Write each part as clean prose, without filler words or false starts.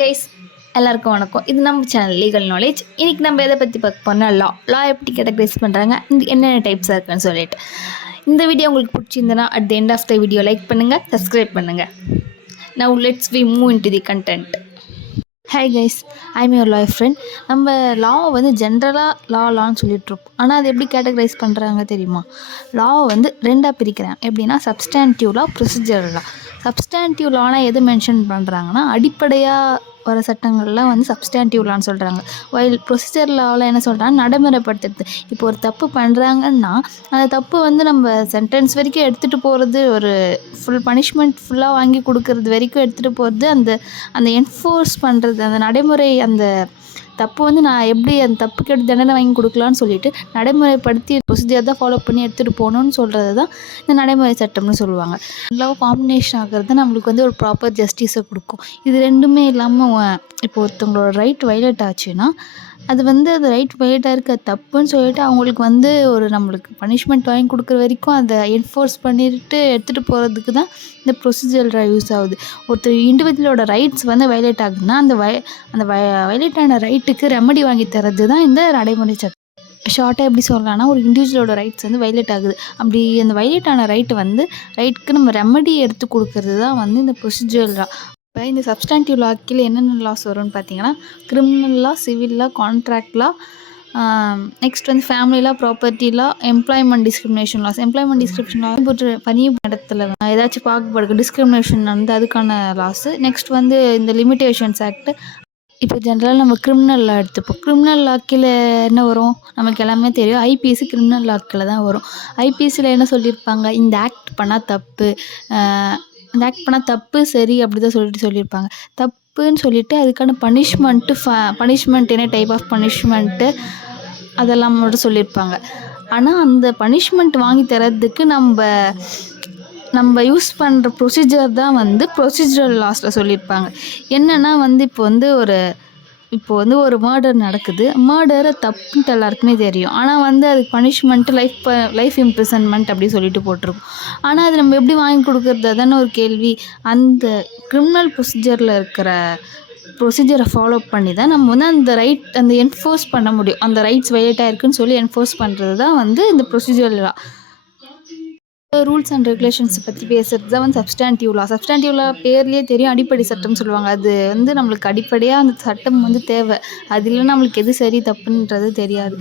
Guys எல்லாருக்கும் வணக்கம். இது நம்ம சேனல் லீகல் நாலேஜ். இன்றைக்கி நம்ம எதை பற்றி பார்க்க போனால் லா எப்படி கேட்டகரைஸ் பண்ணுறாங்க, என்னென்ன டைப்ஸாக இருக்குன்னு சொல்லிட்டு. இந்த வீடியோ உங்களுக்கு பிடிச்சிருந்தனா at the end of the video like பண்ணுங்கள், சப்ஸ்கிரைப் பண்ணுங்கள். Now let's we move into the content. Hi guys, I'm your lawyer friend. நம்ம லாவை வந்து ஜென்ரலாக லான்னு சொல்லிகிட்ருப்போம். ஆனால் அது எப்படி கேட்டகரைஸ் பண்ணுறாங்க தெரியுமா? லாவை வந்து ரெண்டாக பிரிக்கிறேன். எப்படின்னா சப்ஸ்டான்டிவ் லா, ப்ரொசீஜரல் லா. சப்ஸ்டான்டிவ் லானால் எது மென்ஷன் பண்ணுறாங்கன்னா அடிப்படையாக வர சட்டங்கள்லாம் வந்து சப்ஸ்டான்டிவ் லான்னு சொல்கிறாங்க. வைல் ப்ரொசீஜர் லாவில் என்ன சொல்கிறாங்க, நடைமுறைப்படுத்துறது. இப்போ ஒரு தப்பு பண்ணுறாங்கன்னா அந்த தப்பு வந்து நம்ம சென்டென்ஸ் வரைக்கும் எடுத்துகிட்டு போகிறது, ஒரு ஃபுல் பனிஷ்மெண்ட் ஃபுல்லாக வாங்கி கொடுக்கறது வரைக்கும் எடுத்துகிட்டு போகிறது, அந்த என்ஃபோர்ஸ் பண்ணுறது, அந்த நடைமுறை, அந்த தப்பு வந்து நான் எப்படி அந்த தப்புக்கு எடுத்து தண்டனை வாங்கி கொடுக்கலான்னு சொல்லிட்டு நடைமுறைப்படுத்தி ப்ரொசீஜர் தான் ஃபாலோ பண்ணி எடுத்துகிட்டு போகணுன்னு சொல்கிறது தான் இந்த நடைமுறை சட்டம்னு சொல்லுவாங்க. லவ் காம்பினேஷன் ஆகிறது நம்மளுக்கு வந்து ஒரு ப்ராப்பர் ஜஸ்டிஸை கொடுக்கும். இது ரெண்டுமே இல்லாமல் இப்போ ஒருத்தவங்களோட ரைட் வயலேட் ஆச்சுன்னா அது வந்து அந்த ரைட் வயலேட்டாக இருக்க தப்புன்னு சொல்லிட்டு அவங்களுக்கு வந்து ஒரு நம்மளுக்கு பனிஷ்மெண்ட் வாங்கி கொடுக்குற வரைக்கும் அதை என்ஃபோர்ஸ் பண்ணிட்டு எடுத்துகிட்டு போகிறதுக்கு தான் இந்த ப்ரொசீஜர் யூஸ் ஆகுது. ஒருத்தர் இண்டிவிஜுவலோட ரைட்ஸ் வந்து வயலேட் ஆகுதுன்னா அந்த வயலேட்டான ரைட்டுக்கு ரெமடி வாங்கி தரது தான் இந்த நடைமுறை சட்டம். ஷார்ட்டாக எப்படி சொல்லலாம்னா, ஒரு இண்டிவிஜுவலோட ரைட்ஸ் வந்து வயலேட் ஆகுது. அப்படி அந்த வயலேட்டான ரைட்டுக்கு நம்ம ரெமடி எடுத்து கொடுக்கறது தான் வந்து இந்த ப்ரொசீஜர் லா. இப்போ இந்த சப்ஸ்டான்டிவ் லா கீழே என்னென்ன லாஸ் வரும்னு பார்த்தீங்கன்னா, criminal law, civil law, contract law, next வந்து family law, property law, employment discrimination laws. Employment discrimination law பணி இடத்துல ஏதாச்சும் பாகுபாடு டிஸ்கிரிமினேஷன் வந்து அதுக்கான லாஸு. நெக்ஸ்ட் வந்து இந்த லிமிட்டேஷன்ஸ் ஆக்ட். இப்போ ஜென்ரலாக நம்ம கிரிமினல் லா எடுத்துப்போம். கிரிமினல் லா கீழே என்ன வரும் நமக்கு எல்லாமே தெரியும். ஐபிஎஸ் கிரிமினல் லா கீழே தான் வரும். ஐபிஎஸ்சில் என்ன சொல்லியிருப்பாங்க, இந்த ஆக்ட் பண்ணால் தப்பு, இந்த ஆக்ட் பண்ணால் தப்பு சரி அப்படி தான் சொல்லியிருப்பாங்க. தப்புன்னு சொல்லிவிட்டு அதுக்கான பனிஷ்மெண்ட் என்ன டைப் ஆஃப் பனிஷ்மெண்ட்டு அதெல்லாம் மட்டும் சொல்லியிருப்பாங்க. ஆனால் அந்த பனிஷ்மெண்ட் வாங்கி தரதுக்கு நம்ம யூஸ் பண்ணுற ப்ரொசீஜர் தான் வந்து ப்ரொசீஜரல் லாஸில் சொல்லியிருப்பாங்க. என்னென்னா வந்து இப்போ வந்து ஒரு மர்டர் நடக்குது. மர்டரை தப்புன்ட்டு எல்லாருக்குமே தெரியும். ஆனால் வந்து அதுக்கு பனிஷ்மெண்ட்டு லைஃப் இம்ப்ரிசன்மெண்ட் அப்படி சொல்லிட்டு போட்டிருக்கும். ஆனால் அது நம்ம எப்படி வாங்கி கொடுக்குறது தானே ஒரு கேள்வி. அந்த கிரிமினல் ப்ரொசீஜரில் இருக்கிற ப்ரொசீஜரை ஃபாலோ பண்ணி தான் நம்ம வந்து அந்த என்ஃபோர்ஸ் பண்ண முடியும். அந்த ரைட்ஸ் வயலேட்டாக இருக்குன்னு சொல்லி என்ஃபோர்ஸ் பண்ணுறது தான் வந்து இந்த procedure law. Rules and regulations பற்றி பேசுகிறது தான் வந்து சப்ஸ்டான்டிவ் லா. சப்ஸ்டான்டிவ் லா பேர்லேயே தெரியும், அடிப்படை சட்டம்னு சொல்லுவாங்க. அது வந்து நம்மளுக்கு அடிப்படையாக அந்த சட்டம் வந்து தேவை. அது இல்லைன்னா நம்மளுக்கு எது சரி தப்புன்றது தெரியாது.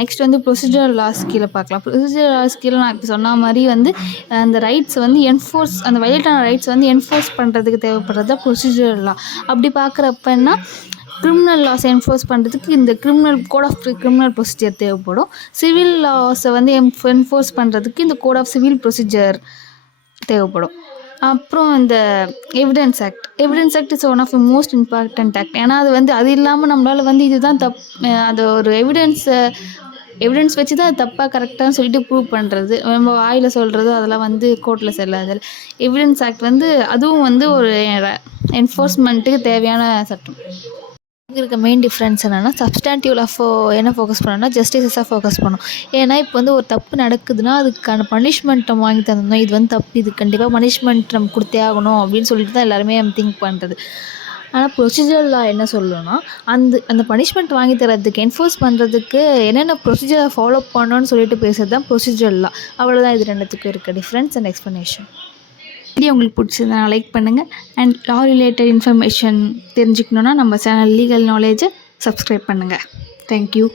நெக்ஸ்ட் வந்து ப்ரொசீஜரல் லாஸ் கீழே பார்க்கலாம். ப்ரொசீஜரல் லாஸ் கீழே நான் இப்போ சொன்ன மாதிரி வந்து அந்த ரைட்ஸ் வந்து அந்த வயலேட்டான ரைட்ஸ் வந்து என்ஃபோர்ஸ் பண்ணுறதுக்கு தேவைப்படுறது தான் ப்ரொசீஜரல் லா. அப்படி பார்க்குறப்பன்னா கிரிமினல் லாஸ் என்ஃபோர்ஸ் பண்ணுறதுக்கு இந்த கோட் ஆஃப் கிரிமினல் ப்ரொசீஜர் தேவைப்படும். சிவில் லாஸை வந்து என்ஃபோர்ஸ் பண்ணுறதுக்கு இந்த கோட் ஆஃப் சிவில் ப்ரொசீஜர் தேவைப்படும். அப்புறம் இந்த evidence act is one of the most important act. ஏன்னா அது இல்லாமல் நம்மளால் வந்து இதுதான் அது ஒரு எவிடன்ஸ் வச்சு தான் அது தப்பாக கரெக்டாக சொல்லிட்டு ப்ரூவ் பண்ணுறது. நம்ம வாயில் சொல்கிறது அதெல்லாம் வந்து கோர்ட்டில் செல்லாது. எவிடன்ஸ் ஆக்ட் வந்து அதுவும் வந்து ஒரு என்ஃபோர்ஸ்மெண்ட்டுக்கு தேவையான சட்டம். இருக்க மெயின் டிஃப்ரென்ஸ் என்னென்னா, சப்ஸ்டான்டிவ் லா என்ன ஃபோக்கஸ் பண்ணணும்னா ஜஸ்டிஸஸாக ஃபோக்கஸ் பண்ணும். ஏன்னா இப்போ வந்து ஒரு தப்பு நடக்குதுன்னா அதுக்கான பனிஷ்மெண்ட் நம்ம வாங்கி தந்தோம்னா இது வந்து தப்பு, இது கண்டிப்பாக பனிஷ்மெண்ட் நம்ம கொடுத்தே ஆகணும் அப்படின்னு சொல்லிட்டு தான் எல்லாருமே திங்க் பண்ணுறது. ஆனால் ப்ரொசீஜர் லா என்ன சொல்லணும்னா, அந்த பனிஷ்மெண்ட் வாங்கி தரதுக்கு என்ஃபோர்ஸ் பண்ணுறதுக்கு என்னென்ன ப்ரொசீஜரை ஃபாலோ பண்ணணும்னு சொல்லிட்டு பேசுகிறது தான் ப்ரொசீஜர் லா. அவ்வளோதான் இது ரெண்டுத்துக்கும் இருக்க டிஃப்ரென்ஸ் அண்ட் எக்ஸ்ப்ளனேஷன். வீடியோ உங்களுக்கு பிடிச்சிருந்தா லைக் பண்ணுங்கள். அண்ட் லா ரிலேட்டட் இன்ஃபர்மேஷன் தெரிஞ்சுக்கணுன்னா நம்ம சேனல் லீகல் நாலேஜை சப்ஸ்கிரைப் பண்ணுங்கள். தேங்க்யூ.